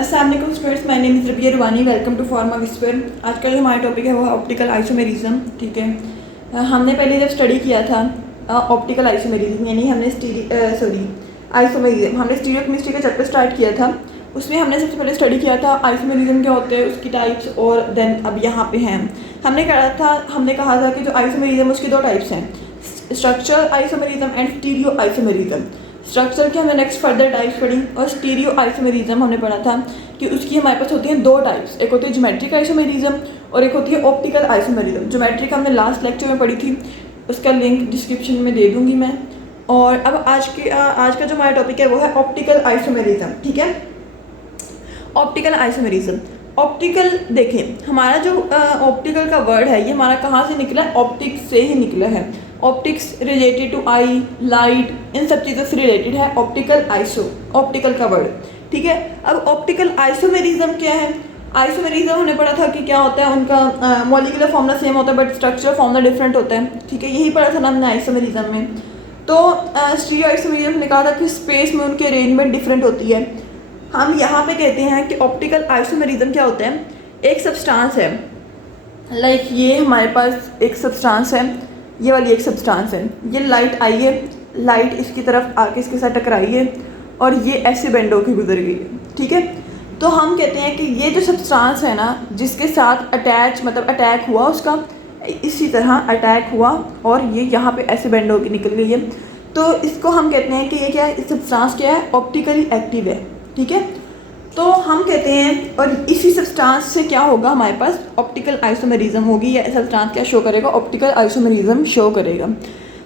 अस्सलाम वालेकुम students, my name is Rabia Ruvani. Welcome to Pharma Whisper. आज का जो हमारा टॉपिक है वो है ऑप्टिकल आइसोमेरिज्म। ठीक है, हमने पहले जब स्टडी किया था ऑप्टिकल आइसोमेरिज्म यानी हमने आइसोमेरिज्म, हमने स्टीरियोकेमिस्ट्री का चैप्टर स्टार्ट किया था। उसमें हमने सबसे पहले स्टडी किया था आइसोमेरिज्म क्या होते हैं, उसकी टाइप्स, और देन अब यहाँ पे हैं हमने कहा था कि जो आइसोमेरिज्म उसकी दो टाइप्स हैं, structural isomerism and stereo isomerism. Structure के हमने नेक्स्ट फर्दर टाइप्स पढ़ी और स्टीरियो आइसोमेरिज्म हमने पढ़ा था कि उसकी हमारे पास होती हैं दो टाइप्स, एक होती है ज्योमेट्रिक आइसोमेरिज्म और एक होती है ऑप्टिकल आइसोमेरिज्म। ज्योमेट्रिक हमने लास्ट लेक्चर में पढ़ी थी, उसका लिंक डिस्क्रिप्शन में दे दूंगी मैं। और अब आज का जो हमारा टॉपिक है वो है ऑप्टिकल आइसोमेरिज्म। ठीक है, ऑप्टिकल आइसोमेरिज्म। ऑप्टिकल देखें, हमारा जो ऑप्टिकल का वर्ड है ये हमारा कहाँ से निकला है, ऑप्टिक्स से ही निकला है। Optics related to eye, light, इन सब चीज़ों से रिलेटेड है ऑप्टिकल का वर्ड। ठीक है, अब ऑप्टिकल आइसोमेरिज्म क्या है? आइसोमेरिज्म हमने पढ़ा था कि क्या होता है, उनका मॉलिक्यूलर फॉर्मूला सेम होता है बट स्ट्रक्चर फॉर्मूला डिफरेंट होता है। ठीक है, यही पढ़ा था हमने आइसोमेरिज्म में। तो स्टीरियो आइसोमेरिज्म ने कहा था कि स्पेस में उनकी अरेंजमेंट डिफरेंट होती है। हम यहाँ पे कहते हैं कि ऑप्टिकल आइसोमेरिज्म क्या होता है, एक सब्सटेंस है, लाइक ये हमारे पास एक सब्सटेंस है, ये वाली एक सब्सटेंस है, ये लाइट आई है, लाइट इसकी तरफ आके इसके साथ टकराई है और ये ऐसे बेंड होकर गुजर गई है। ठीक है, तो हम कहते हैं कि ये जो सब्सटेंस है ना, जिसके साथ अटैक हुआ, उसका इसी तरह अटैक हुआ और ये यहाँ पे ऐसे बेंड होकर निकल गई है, तो इसको हम कहते हैं कि ये क्या है, सब्सटेंस क्या है, ऑप्टिकली एक्टिव है। ठीक है, तो हम कहते हैं और इसी सब्सटेंस से क्या होगा, हमारे पास ऑप्टिकल आइसोमेरिज्म होगी, या सब्सटेंस क्या शो करेगा, ऑप्टिकल आइसोमेरिज्म शो करेगा।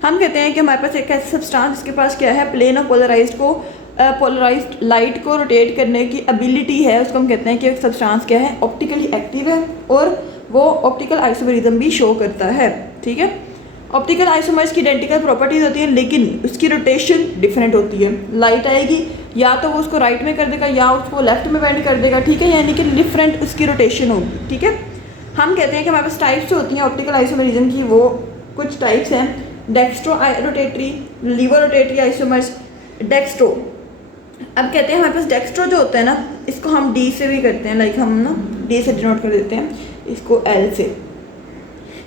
हम कहते हैं कि हमारे पास एक ऐसा सब्सटेंस जिसके पास क्या है, प्लेन ऑफ पोलराइज्ड लाइट को रोटेट करने की एबिलिटी है, उसको हम कहते हैं कि एक सब्सटेंस क्या है, ऑप्टिकली एक्टिव है और वो ऑप्टिकल आइसोमेरिज्म भी शो करता है। ठीक है, ऑप्टिकल आइसोमर्स की आइडेंटिकल प्रॉपर्टीज होती हैं लेकिन उसकी रोटेशन डिफरेंट होती है। लाइट आएगी या तो वो उसको राइट में कर देगा या उसको लेफ्ट में बेंड कर देगा। ठीक है, यानी कि डिफरेंट उसकी रोटेशन होगी। ठीक है, हम कहते हैं कि हमारे पास टाइप्स जो होती हैं ऑप्टिकल आइसोमेरिज्म की, वो कुछ टाइप्स हैं, dextro rotatory, laevo rotatory isomers. Dextro, अब कहते हैं हमारे पास डेक्स्ट्रो जो होता है ना, इसको हम डी से भी करते हैं, लाइक हम ना डी से डिनोट कर देते हैं इसको एल से।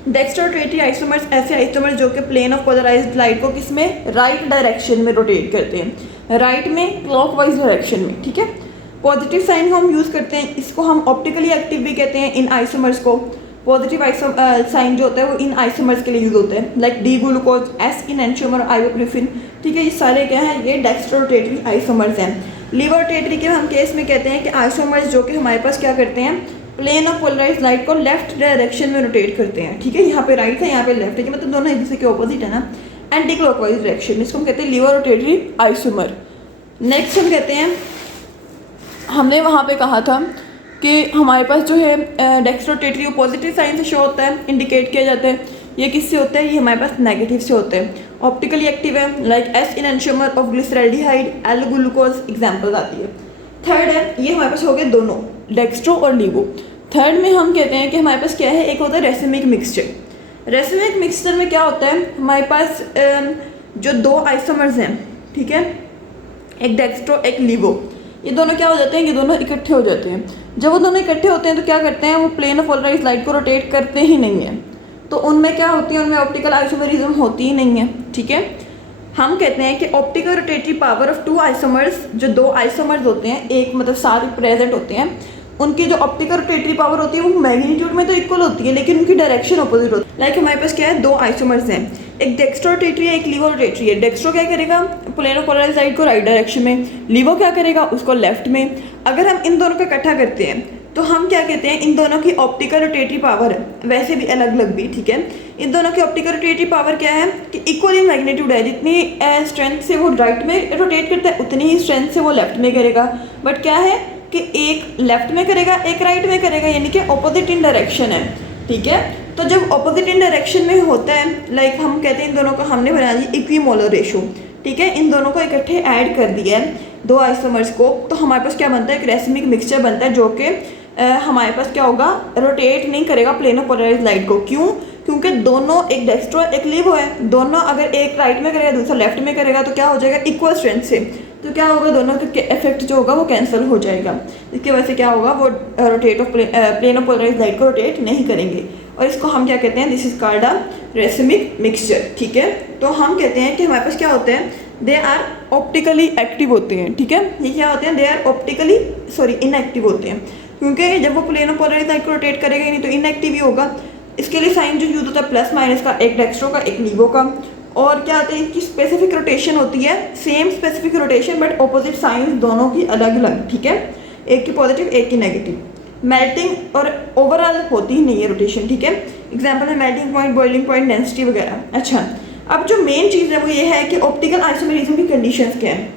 डेक्स्ट्रो रोटेटरी आइसोमर्स ऐसे आइसोमर्स जो कि प्लेन ऑफ पोलराइज्ड लाइट को किसमें, राइट डायरेक्शन में रोटेट करते हैं, राइट में क्लॉकवाइज डायरेक्शन में। ठीक है, पॉजिटिव साइन को हम यूज़ करते हैं, इसको हम ऑप्टिकली एक्टिव भी कहते हैं इन आइसोमर्स को। पॉजिटिव साइन जो होता है वो इन आइसोमर्स के लिए यूज़ होता है, लाइक डी ग्लूकोज, एस इनएंशियोमर, आइवोप्रिफिन। ठीक है, ये सारे क्या हैं, ये डेक्स्ट्रो रोटेटरी आइसोमर्स हैं। लीवर रोटेटरी के हम केस में कहते हैं कि आइसोमर्स जो कि हमारे पास क्या करते हैं, प्लेन ऑफ पोलराइज्ड लाइट को लेफ्ट डायरेक्शन में रोटेट करते हैं। ठीक है, यहाँ पे राइट है, यहाँ पे लेफ्ट है, कि मतलब दोनों एक दूसरे के ऑपोजिट है ना, एंटी क्लॉकवाइज डायरेक्शन, इसको हम कहते हैं लीवर रोटेटरी आइसोमर। नेक्स्ट हम कहते हैं, हमने वहाँ पे कहा था कि हमारे पास जो है डेक्स्ट्रो रोटेटरी पॉजिटिव साइन से शो होता है, इंडिकेट किया जाता है। ये किससे होता है, ये हमारे पास नेगेटिव से होता है। ऑप्टिकली एक्टिव है, like S enantiomer of glyceraldehyde, L glucose example आती है। थर्ड है, ये हमारे पास हो गए दोनों, डेक्स्ट्रो और लीवो। थर्ड में हम कहते हैं कि हमारे पास क्या है, एक होता है रेसिमिक मिक्सचर। रेसिमिक मिक्सचर में क्या होता है, हमारे पास जो दो आइसोमर्स हैं, ठीक है, एक डेक्स्ट्रो एक लीवो, ये दोनों क्या हो जाते हैं, ये दोनों इकट्ठे हो जाते हैं। जब वो दोनों इकट्ठे होते हैं तो क्या करते हैं, वो प्लेन ऑफ पोलराइज्ड लाइट को रोटेट करते ही नहीं है, तो उनमें क्या होती है, उनमें ऑप्टिकल आइसोमेरिज्म होती ही नहीं है। ठीक है, हम कहते हैं कि optical rotatory power of two isomers, जो दो आइसोमर्स होते हैं, एक मतलब सारे प्रेजेंट होते हैं, उनकी जो ऑप्टिकल रोटेटरी पावर होती है वो मैग्नीट्यूड में तो इक्वल होती है लेकिन उनकी डायरेक्शन अपोजिट होती है। लाइक हमारे पास क्या है, दो आइसोमर्स हैं, एक डेक्स्ट्रो रोटेटरी है, एक लीवो रोटेटरी है। डेक्स्ट्रो क्या करेगा, प्लेन ऑफ पोलराइज्ड लाइट को राइट डायरेक्शन में, लीवो क्या करेगा, उसको लेफ्ट में। अगर हम इन दोनों को इकट्ठा करते हैं तो हम क्या कहते हैं, इन दोनों की ऑप्टिकल रोटेटरी पावर, वैसे भी अलग अलग भी, ठीक है, इन दोनों की ऑप्टिकल रोटेटरी पावर क्या है कि इक्वली मैग्नीट्यूड है। जितनी स्ट्रेंथ से वो राइट में रोटेट करता है उतनी ही स्ट्रेंथ से वो लेफ्ट में करेगा, बट क्या है कि एक लेफ्ट में करेगा एक राइट में करेगा, यानी कि ऑपोजिट इन डायरेक्शन है। ठीक है, तो जब ऑपोजिट इन डायरेक्शन में होता है, लाइक हम कहते हैं इन दोनों को हमने बना दी इक्विमोलर रेशो। ठीक है, इन दोनों को इकट्ठे ऐड कर दिया है दो आइसोमर्स को, तो हमारे पास क्या बनता है, एक रेसिमिक मिक्सचर बनता है जो कि हमारे पास क्या होगा, रोटेट नहीं करेगा प्लेन ऑफ पोलराइज्ड लाइट को। क्यों, क्योंकि दोनों, एक डेक्स्ट्रो एक लीवो है, दोनों अगर एक राइट में करेगा दूसरा लेफ्ट में करेगा तो क्या हो जाएगा, इक्वल स्ट्रेंथ से तो क्या होगा, दोनों के इफेक्ट जो होगा वो कैंसिल हो जाएगा। इसकी वजह से क्या होगा, वो rotate of plane of polarise light को रोटेट नहीं करेंगे, और इसको हम क्या कहते हैं, this is called a racemic mixture. ठीक है, तो हम कहते हैं कि हमारे पास क्या होते हैं, दे आर ऑप्टिकली एक्टिव होते हैं। ठीक है, ये क्या होते हैं, दे आर ऑप्टिकली इनएक्टिव होते हैं, क्योंकि जब वो प्लेन ऑफ पोलराइज लाइट को रोटेट करेगा ही नहीं तो इनएक्टिव ही होगा। इसके लिए साइन जो यूज होता है प्लस माइनस का, एक डेक्स्ट्रो का एक लीवो का। और क्या होता है, इसकी स्पेसिफिक रोटेशन होती है, same specific rotation but opposite sign दोनों की अलग अलग। ठीक है, एक की पॉजिटिव एक की नेगेटिव। मेल्टिंग और ओवरऑल होती ही नहीं है रोटेशन। ठीक है, एग्जाम्पल है melting point, boiling point, density वगैरह। अच्छा, अब जो मेन चीज़ है वो ये है कि ऑप्टिकल आइसोमेरिज्म की कंडीशंस क्या है।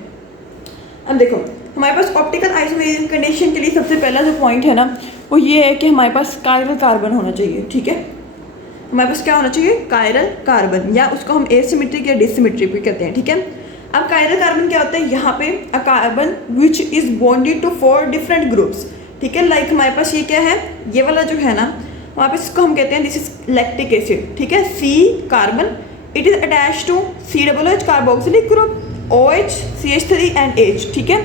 अब देखो, हमारे पास ऑप्टिकल आइसोमेरिज्म कंडीशन के लिए सबसे पहला जो पॉइंट है ना, वो ये है कि हमारे पास कायरल कार्बन होना चाहिए। ठीक है, हमारे पास क्या होना चाहिए, कायरल कार्बन, या उसको हम एसिमेट्रिक या डिसिमेट्रिक भी कहते हैं। ठीक है, अब कायरल कार्बन क्या होता है, यहाँ पे a carbon which is bonded to 4 different groups. ठीक है, लाइक हमारे पास ये क्या है, ये वाला जो है ना, हमारे पास इसको हम कहते हैं दिस इज लैक्टिक एसिड। ठीक है, C carbon, it is attach to COOH carboxylic group, OH, CH3 and H। ठीक है,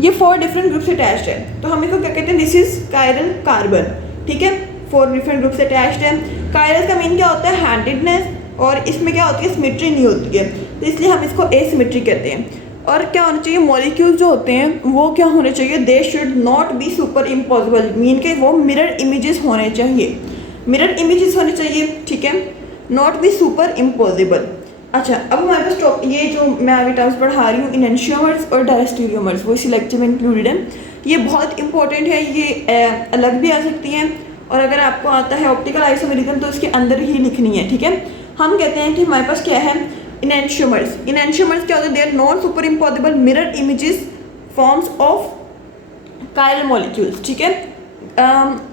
ये 4 डिफरेंट ग्रुप से अटैच्ड है, तो हम इसको क्या कहते हैं, दिस इज कायरल कार्बन। ठीक है, 4 डिफरेंट ग्रुप से अटैच्ड है। कायरल का मीन क्या होता है, हैंडेडनेस, और इसमें क्या होती है, सिमेट्री नहीं होती है, तो इसलिए हम इसको एसिमेट्री कहते हैं। और क्या होना चाहिए, मॉलिक्यूल्स जो होते हैं वो क्या होने चाहिए, they should not be super impossible, mean के वो मिरर इमेजेस होने चाहिए, मिरर इमेजेस होने चाहिए। ठीक है, नॉट बी सुपर इम्पॉसिबल। अच्छा, अब हमारे पास ये जो मैं आगे टर्म्स पढ़ा रही हूँ, इनएंशियोमर्स और डायस्टीरियोमर्स, वो इसी लेक्चर में इंक्लूडेड है। ये बहुत इंपॉर्टेंट है, ये अलग भी आ सकती हैं, और अगर आपको आता है ऑप्टिकल आइसोमेरिज्म तो उसके अंदर ही लिखनी है। ठीक है, हम कहते हैं कि हमारे पास क्या है, इनएंशियोमर्स। इनएंशियोमर्स क्या होते हैं, they are non super impossible mirror images forms of chiral molecules. ठीक है,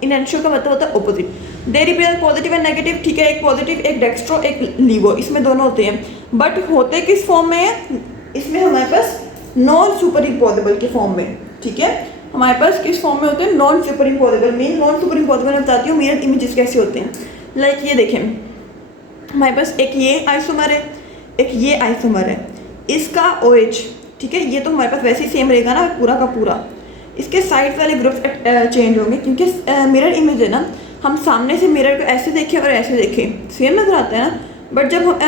इनएंशियो का मतलब होता है opposite, they represent positive and negative. ठीक है, एक पॉजिटिव एक डेक्स्ट्रो एक लीवो, इसमें दोनों होते हैं, बट होते किस फॉर्म में है, इसमें हमारे पास नॉन सुपर इम्पॉसिबल के फॉर्म में। ठीक है, हमारे पास किस फॉर्म में होते हैं, non super impossible. Mean non super impossible मैं बताती हूँ मिरर इमेजेस कैसे होते हैं। लाइक ये देखें, हमारे पास एक ये आइसोमर है, एक ये आइसोमर है, इसका OH। ठीक है, ये तो हमारे पास वैसे ही सेम रहेगा ना पूरा का पूरा, इसके साइड वाले ग्रुप्स चेंज होंगे, क्योंकि मिरर इमेज है ना, हम सामने से मिरर को ऐसे देखें और ऐसे देखें सेम नजर आता है ना, बट जब हम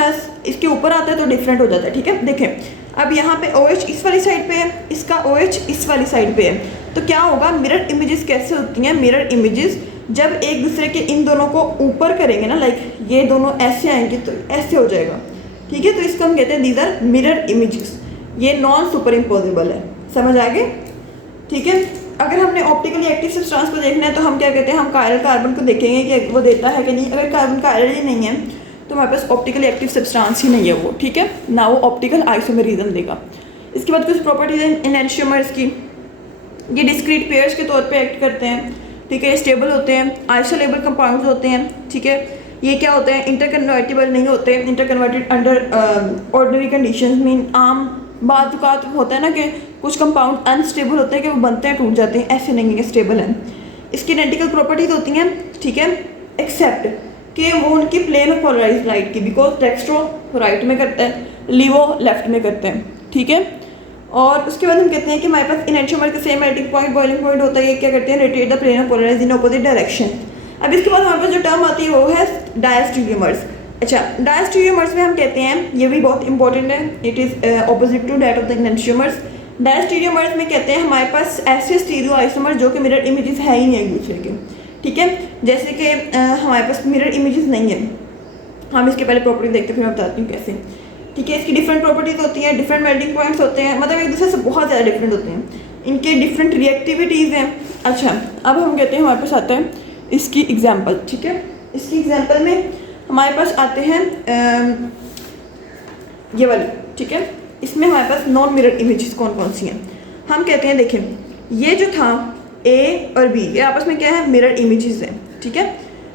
इसके ऊपर आता है तो डिफरेंट हो जाता है। ठीक है, देखें अब यहाँ पे OH इस वाली साइड पे है, इसका OH इस वाली साइड पे है, तो क्या होगा, मिरर इमेजेस कैसे होती हैं, मिरर इमेजेस जब एक दूसरे के इन दोनों को ऊपर करेंगे ना, लाइक ये दोनों ऐसे आएंगे तो ऐसे हो जाएगा। ठीक है, तो इसको हम कहते हैं दीज आर मिरर इमेजेस, ये नॉन सुपर इम्पॉसिबल है। समझ आ गए। ठीक है, अगर हमने ऑप्टिकली एक्टिव सब्सटेंस को देखना है तो हम क्या कहते हैं, हम कायरल कार्बन को देखेंगे कि वो देता है कि नहीं। अगर कार्बन कायरल ही नहीं है तो हमारे पास ऑप्टिकली एक्टिव सब्सटेंस ही नहीं है वो। ठीक है ना, वो ऑप्टिकल आइसोमेरिज्म देगा। इसके बाद कुछ प्रॉपर्टीज हैं इनएंशियोमर्स की, ये डिस्क्रीट पेयर्स के तौर पे एक्ट करते हैं। ठीक है, स्टेबल होते हैं, आइसोलेबल कंपाउंड्स होते हैं। ठीक है, ये क्या होते हैं, इंटरकन्वर्टिबल नहीं होते, इंटरकन्वर्टेड अंडर ऑर्डिनरी कंडीशंस। मीन आम बात होता है ना कि कुछ कंपाउंड अनस्टेबल होते हैं कि वो बनते हैं टूट जाते हैं, ऐसे नहीं है, स्टेबल हैं। इसकी आइडेंटिकल प्रॉपर्टीज होती हैं। ठीक है, एक्सेप्ट कि वो उनकी प्लेन ऑफ पोलराइज्ड लाइट की, बिकॉज डेक्स्ट्रो राइट में करता है, लीवो लेफ्ट में करते हैं। ठीक है, और उसके बाद हम कहते हैं कि हमारे पास इनएंशियोमर के same melting point boiling point होता है, ये क्या करते हैं, rotate the plane of polarised in opposite direction. अब इसके बाद हमारे पास जो टर्म आती है वो है डायस्टीरियोमर्स। अच्छा, डायस्टीरियोमर्स में हम कहते हैं, ये भी बहुत इंपॉर्टेंट है, it is opposite to that of the enantiomers. Diastereomers में कहते हैं हमारे पास ऐसे स्टीरियो आइसोमर जो कि मिरर इमेजेस है ही नहीं एक दूसरे के। ठीक है, जैसे कि हमारे पास मिरर इमेजेस नहीं है, हम इसके पहले प्रॉपर्टी देखते हैं फिर मैं बताती हूँ कैसे। ठीक है, इसकी डिफरेंट प्रॉपर्टीज होती हैं, डिफरेंट मेल्टिंग पॉइंट्स होते हैं, मतलब एक दूसरे से बहुत ज़्यादा डिफरेंट होते हैं, इनके डिफरेंट रिएक्टिविटीज़ हैं। अच्छा, अब हम कहते हैं हमारे पास आता है इसकी एग्जाम्पल। ठीक है, इसकी एग्जाम्पल में हमारे पास आते हैं ये वाली। ठीक है, इसमें हमारे पास नॉन मिरर इमेजेस कौन कौन सी हैं। हम कहते हैं, देखें ये जो था A और B, ये आपस में क्या है, मिरर इमेजेस हैं। ठीक है,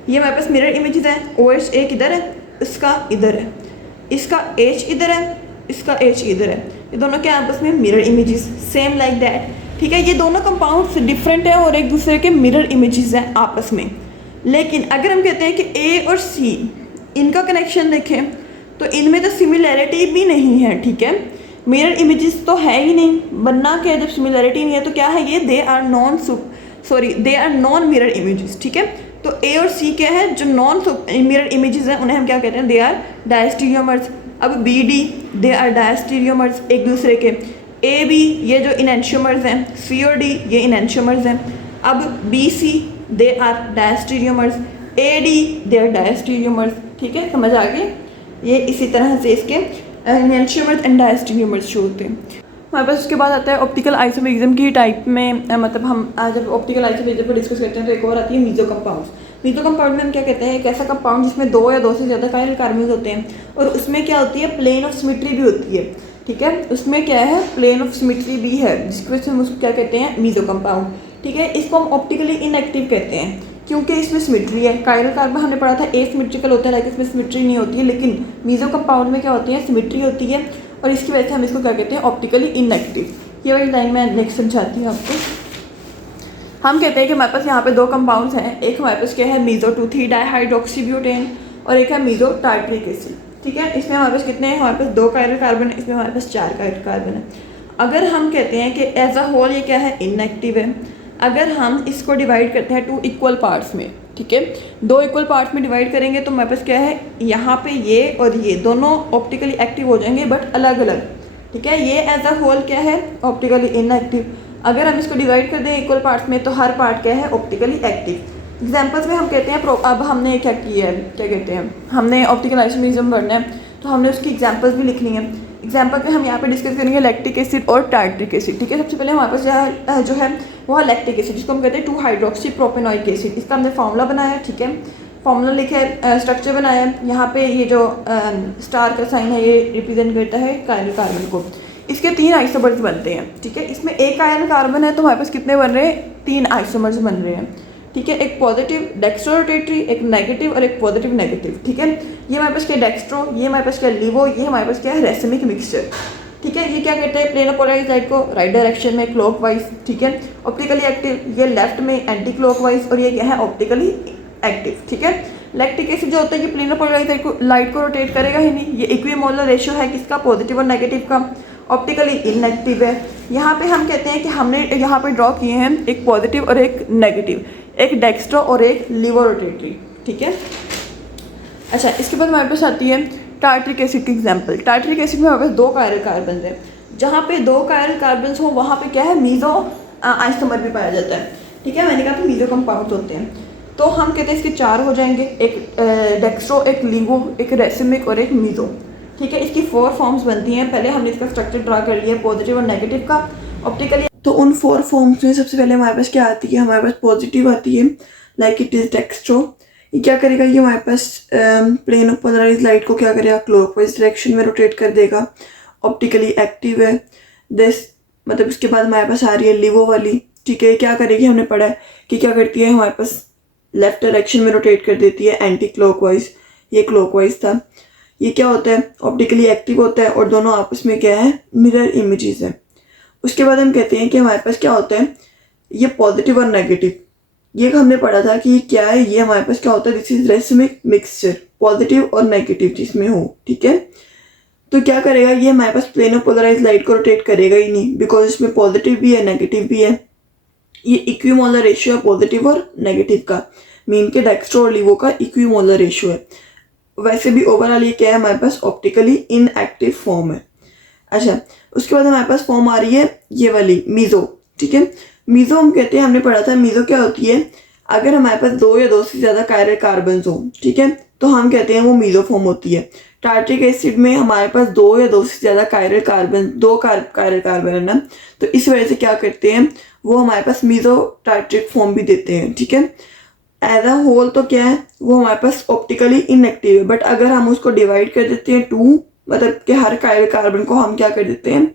ये हमारे पास मिरर इमेजेस हैं। OH एक इधर है, इसका इधर है, इसका H इधर है, इसका H इधर है, ये दोनों क्या आपस में mirror images, same like that. ठीक है, ये दोनों कंपाउंड्स डिफरेंट है और एक दूसरे के मिरर इमेजेस हैं आपस में। लेकिन अगर हम कहते हैं कि A और C इनका कनेक्शन देखें तो इनमें तो सिमिलैरिटी भी नहीं है। ठीक है, मिरर इमेजेस तो है ही नहीं, बनना क्या है जब सिमिलरिटी नहीं है तो क्या है ये, they are non mirror images, ठीक है। तो ए और सी क्या है, जो नॉन मिरर इमेजेस हैं उन्हें हम क्या कहते हैं, दे आर डायस्टीरियोमर्स। अब B D, they are diastereomers एक दूसरे के। ए बी, ये जो इनेंशियोमर्स हैं, सी और डी ये इनेंशियोमर्स हैं। अब B C, they are diastereomers. A D, they are diastereomers, ठीक है, समझ आ गई। ये इसी तरह से इसके इनेंशियोमर्स एंड डायस्टीरियोमर्स शो होते हैं। हमारे पास उसके बाद आता है ऑप्टिकल आइसोमेरिज्म की टाइप में, मतलब हम आज जब ऑप्टिकल आइसोमेरिज्म पर डिस्कस करते हैं तो एक और आती है मीजो कंपाउंड्स। मीजो कंपाउंड में हम क्या कहते हैं, एक ऐसा कंपाउंड जिसमें 2 या 2 से ज़्यादा कायरल कार्बन्स होते हैं और उसमें क्या होती है, प्लेन ऑफ सिमेट्री भी होती है, ठीक है। उसमें क्या है, प्लेन ऑफ सिमेट्री भी है, जिसकी वजह से हम उसको क्या कहते हैं, मीजो कंपाउंड, ठीक है। इसको हम ऑप्टिकली इनएक्टिव कहते हैं क्योंकि इसमें सिमेट्री है। कायरल कार्बन हमने पढ़ा था एसिमेट्रिकल होता है, लाइक इसमें सिमेट्री नहीं होती है, लेकिन मीजो कंपाउंड में क्या होती है, सिमेट्री होती है और इसकी वजह से हम इसको क्या कहते हैं, ऑप्टिकली इनएक्टिव। ये वाली लाइन मैं नेक्स्ट समझाती हूँ आपको। हम कहते हैं कि हमारे पास यहाँ पे 2 कंपाउंड्स हैं, एक हमारे पास क्या है, मीजो 2,3 डाइहाइड्रोक्सीब्यूटेन और एक है मीजो टार्ट्रिक एसिड, ठीक है। इसमें हमारे पास कितने हैं, हमारे पास 2 कायरल कार्बन है, इसमें हमारे पास 4 कायरल कार्बन है। अगर हम कहते हैं कि एज अ होल ये क्या है, इनएक्टिव है, अगर हम इसको डिवाइड करते हैं 2 इक्वल पार्ट्स में, ठीक है, 2 इक्वल पार्ट्स में डिवाइड करेंगे तो हमारे पास क्या है, यहाँ पे ये और ये दोनों ऑप्टिकली एक्टिव हो जाएंगे बट अलग अलग, ठीक है। ये एज अ होल क्या है, ऑप्टिकली इनएक्टिव। अगर हम इसको डिवाइड कर दें इक्वल पार्ट्स में तो हर पार्ट क्या है, ऑप्टिकली एक्टिव। एग्जांपल्स में हम कहते हैं अब हमने क्या किया है, क्या कहते हैं, हमने ऑप्टिकल आइसोमेरिज्म पढ़ना है तो हमने उसकी एग्जांपल्स भी लिखनी है। एग्जांपल पे हम यहाँ पे डिस्कस करेंगे लैक्टिक एसिड और टार्ट्रिक एसिड, ठीक है। सबसे पहले हमारे पास जो है वो है लैक्टिक एसिड, जिसको हम कहते हैं 2 हाइड्रोक्सी प्रोपेनोइक एसिड। इसका हमने फॉर्मूला बनाया, ठीक है, फॉर्मूला लिखा है, स्ट्रक्चर बनाया है। यहाँ पे ये जो स्टार का साइन है ये रिप्रेजेंट करता है कायरल कार्बन को। इसके 3 आइसोमर्स बनते हैं, ठीक है। इसमें एक कायरल कार्बन है तो हमारे पास कितने बन रहे हैं, 3 आइसोमर्स बन रहे हैं, ठीक है। एक पॉजिटिव डेक्स्ट्रो रोटेटरी, एक नेगेटिव और एक पॉजिटिव नेगेटिव, ठीक है। ये हमारे पास क्या है, डेक्स्ट्रो, ये हमारे पास क्या है, लिवो, ये हमारे पास क्या है, रेसिमिक मिक्सचर, ठीक है। ये क्या कहते हैं, प्लेन ऑफ पोलराइज्ड लाइट को राइट डायरेक्शन में क्लॉकवाइज, ठीक है। ऑप्टिकली एक्टिव, ये लेफ्ट में एंटी क्लॉकवाइज और ये क्या है, ऑप्टिकली एक्टिव, ठीक है। लैक्टिक एसिड जो होता है कि प्लेन ऑफ पोलराइज्ड लाइट को रोटेट करेगा ही नहीं, ये इक्विमोलर रेशियो है किसका, पॉजिटिव और नेगेटिव का, ऑप्टिकली इनएक्टिव है। यहाँ पे हम कहते हैं कि हमने यहाँ पे ड्रॉ किए हैं एक पॉजिटिव और एक नेगेटिव, एक डेक्स्ट्रो और एक लिवो रोटेटरी, ठीक है। अच्छा, इसके बाद हमारे पास आती है टार्ट्रिक एसिड की एग्जांपल। टार्ट्रिक एसिड में हमारे पास 2 कायरल कार्बन है, जहाँ पे 2 कायरल कार्बन हो वहाँ पे क्या है, मीजो आइसोमर भी पाया जाता है, ठीक है। मैंने कहा था मीजो कंपाउंड होते हैं, तो हम कहते हैं इसके 4 हो जाएंगे, एक डेक्स्ट्रो, एक लिवो, एक रेसिमिक और एक मीजो, ठीक है। इसकी 4 फॉर्म्स बनती हैं। पहले हमने इसका स्ट्रक्चर ड्रा कर लिया पॉजिटिव और नेगेटिव का ऑप्टिकली। तो उन 4 फॉर्म्स में सबसे पहले हमारे पास क्या आती है, हमारे पास पॉजिटिव आती है, लाइक इट इज़ डेक्स्ट्रो। ये क्या करेगा, ये हमारे पास प्लेन ऑफ पोलराइज्ड लाइट को क्या करेगा, क्लॉकवाइज डायरेक्शन में रोटेट कर देगा, ऑप्टिकली एक्टिव है। मतलब इसके बाद हमारे पास आ रही है लिवो वाली, ठीक है। क्या करेगी, हमने पढ़ा है कि क्या करती है, हमारे पास लेफ्ट डायरेक्शन में रोटेट कर देती है एंटी क्लॉकवाइज, ये क्लॉकवाइज था। ये क्या होता है, ऑप्टिकली एक्टिव होता है और दोनों आपस में क्या है, मिरर इमेजेस है। उसके बाद हम कहते हैं कि हमारे पास क्या होता है, ये पॉजिटिव और नेगेटिव, ये हमने पढ़ा था कि क्या है, ये हमारे पास क्या होता है, this is racemic mixture, positive और नेगेटिव जिसमें हो, ठीक है। तो क्या करेगा, ये हमारे पास प्लेन ऑफ पोलराइज्ड लाइट को रोटेट करेगा ही नहीं, बिकॉज इसमें पॉजिटिव भी है नेगेटिव भी है। ये इक्विमोलर रेशियो है पॉजिटिव और नेगेटिव का, मीन के डेक्स्ट्रो और लिवो का इक्विमोलर रेशियो है। वैसे भी ओवरऑल ये क्या है, हमारे पास ऑप्टिकली इनएक्टिव फॉर्म है। अच्छा, उसके बाद हमारे पास फॉर्म आ रही है ये वाली मीजो, ठीक है। मीजो हम कहते हैं, हमने पढ़ा था मीजो क्या होती है, अगर हमारे पास 2 या 2 से ज़्यादा कायरल कार्बन हो, ठीक है, तो हम कहते हैं वो मीजो फॉर्म होती है। टार्ट्रिक एसिड में हमारे पास 2 या 2 से ज़्यादा कायरल कार्बन, 2 कायरल कार्बन है ना, तो इस वजह से क्या करते हैं, वो हमारे पास मीजो टार्ट्रिक फॉर्म भी देते हैं, ठीक है। एज अ होल तो क्या है, वो हमारे पास ऑप्टिकली इनएक्टिव है, बट अगर हम उसको डिवाइड कर देते हैं 2, मतलब कि हर कायरल कार्बन को हम क्या कर देते हैं,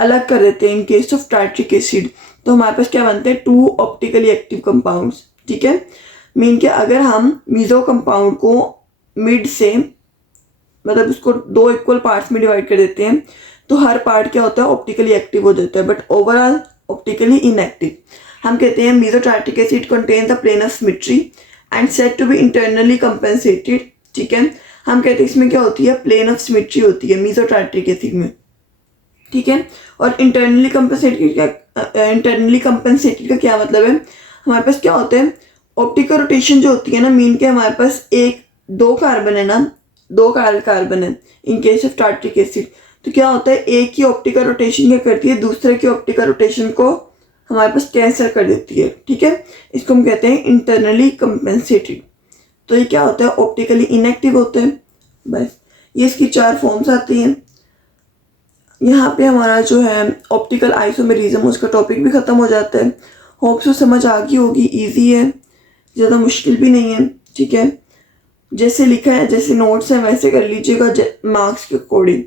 अलग कर देते हैं in case of tartaric acid, तो हमारे पास क्या बनते हैं, 2 ऑप्टिकली एक्टिव कंपाउंड्स, ठीक है। मीन के अगर हम मीजो कंपाउंड को मिड से, मतलब उसको 2 इक्वल पार्ट्स में डिवाइड कर देते हैं तो हर पार्ट क्या होता है, ऑप्टिकली एक्टिव हो जाता है, बट ओवरऑल ऑप्टिकली इनएक्टिव। हम कहते हैं meso tartaric acid contains the plane of symmetry and said to be internally compensated, ठीक है। हम कहते हैं इसमें क्या होती है, प्लेन ऑफ सिमेट्री होती है मीजो टार्ट्रिक एसिड में। ठीक है। और इंटरनली कंपनसेटेड का क्या मतलब है, हमारे पास क्या होता है, ऑप्टिकल रोटेशन जो होती है ना, मीन के हमारे पास दो कार्बन है ना, दो कार्बन है in case of tartaric acid, तो क्या होता है एक ही ऑप्टिकल रोटेशन क्या करती है, दूसरे की ऑप्टिकल रोटेशन को हमारे पास कैंसिल कर देती है, ठीक है। इसको हम कहते हैं इंटरनली कंपनसेटेड। तो ये क्या होता है, ऑप्टिकली इनएक्टिव होते हैं। बस ये इसकी 4 फॉर्म्स आती हैं। यहाँ पे हमारा जो है ऑप्टिकल आइसोमेरिज्म उसका टॉपिक भी ख़त्म हो जाता है। होप्स तो समझ आ गई होगी, इजी है, ज़्यादा मुश्किल भी नहीं है, ठीक है। जैसे लिखा है, जैसे नोट्स हैं वैसे कर लीजिएगा मार्क्स के अकॉर्डिंग।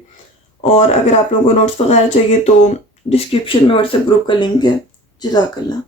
और अगर आप लोगों को नोट्स वगैरह चाहिए तो डिस्क्रिप्शन में व्हाट्सएप ग्रुप का लिंक है। जज़ाकल्लाह।